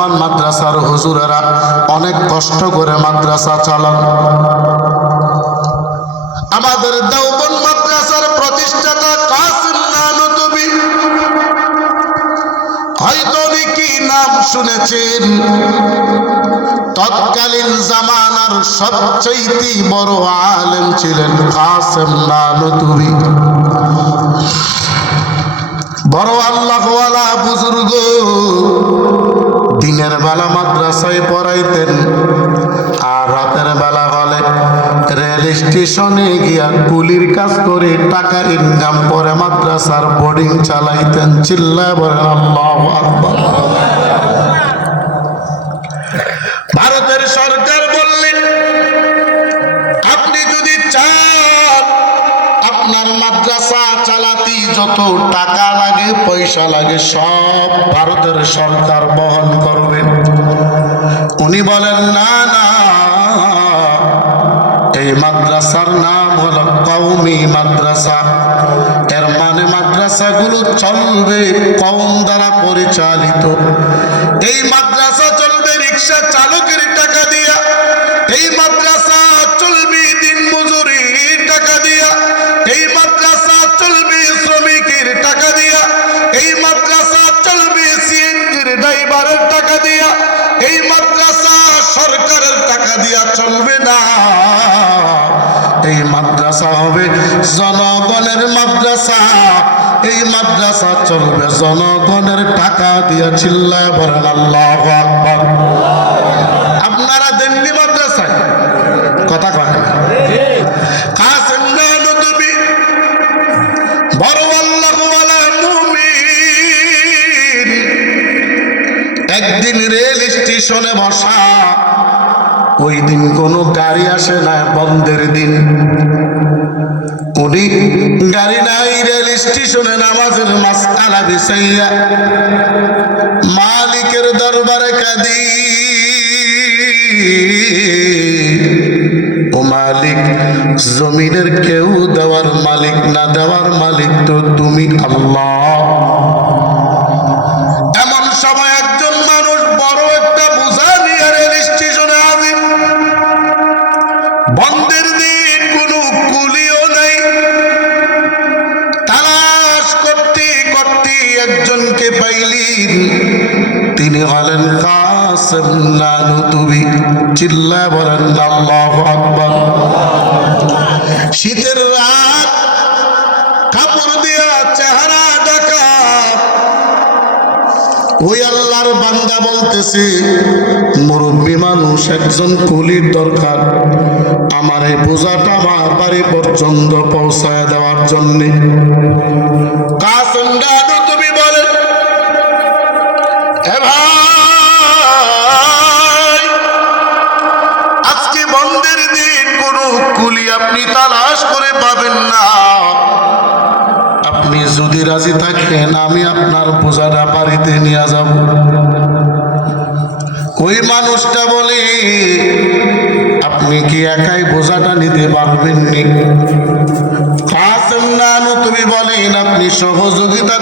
মাদ্রাসার হুজুরেরা অনেক কষ্ট করে মাদ্রাসা চালান। আমাদের দেওবন্দ মাদ্রাসার প্রতিষ্ঠাতা কাসিম নানুতুবি, হয়তো অনেকেই নাম শুনেছেন। তৎকালীন জামানার সবচেয়ে বড় আলেম ছিলেন কাসিম নানুতুবি। বড় আল্লাহওয়ালা বুজুর্গ। দিনের বেলা মাদ্রাসায় পড়াইতেন, আর রাতের বেলা হলে রেল স্টেশনে গিয়া কুলির কাজ করে টাকা ইনকাম করে মাদ্রাসার বোর্ডিং চালাইতেন। চিল্লায় বলেন আল্লাহু আকবার। ভারতের সরকার বললেন, আপনি যদি চান আপনার মাদ্রাসা চালাতে যত টাকা লাগে, পয়সা লাগে, সব ভারতের সরকার বহন করবেন। উনি বলেন, না না, এই মাদ্রাসার নাম হলো কওমি মাদ্রাসা। এর মানে মাদ্রাসাগুলো চলবে কওম দ্বারা পরিচালিত। এই মাদ্রাসা চলবে রিক্সা চালকের টাকা দিয়া, এই মাদ্রাসা চলবে দিন মজুরির টাকা দিয়া, এই মাদ্রাসা চলবে শ্রমিকের টাকা দিয়া, এই মাদ্রাসা চলবে সিএনজির ড্রাইভারের টাকা দিয়া। এই মাদ্রাসা সরকারের টাকা দিয়া চলবে না। এই মাদ্রাসা হবে জনগণের মাদ্রাসা। এই মাদ্রাসা চলবে জনগণের টাকা দিয়া। চিল্লায় বলেন আল্লাহু আকবার। আপনারা দেননি মাদ্রাসায়? কথা কয় না। কাসিম নানুতুবি বড় আল্লাহওয়ালা মুমিন। একদিন রেল স্টেশনে বসা, ওই দিন কোনো গাড়ি আসে না, বন্ধের দিন। উনি গাড়ি নাই, রেল স্টেশনে নামাজের মাসআলা বিছাইয়া মালিকের দরবারে কাঁদি, ও মালিক, জমিনের কেউ দেওয়ার মালিক না, দেওয়ার মালিক তো তুমি আল্লাহ। এমন সময় একজন মানুষ বড় একটা বোঝা নিয়ে রেল স্টেশনে হাজির। বন্ধের দিন কোনো কুলিও নাই। তালাশ করতে করতে একজনকে পাইলেন। তিনি হলেন কাসিম নানুতুবি। চিল্লায় বলেন আল্লাহু আকবার। শীতের রাত, কাপড় দিয়া চেহারা ঢাকা। ওই আল্লাহর বান্দা বলতেছে, মুরব্বী মানুষ, একজন কুলির দরকার আমার এই বোঝাটা আমার বাড়ি পর্যন্ত পৌঁছায় দেওয়ার জন্য। কাসিম নানুতুবি বলেন, এ ভাই, আজকে বন্ধের দিন কোন কুলি আপনি তালাশ করে পাবেন না। আপনি যদি রাজি থাকেন, আমি আপনার বোঝাটা বাড়িতে নিয়ে যাব। ওই মানুষটা বলে, আপনি কি একাই বোঝাটা নিতে পারবেন নি? কাসিম নানুতুবি বলেন, আপনি সহযোগিতা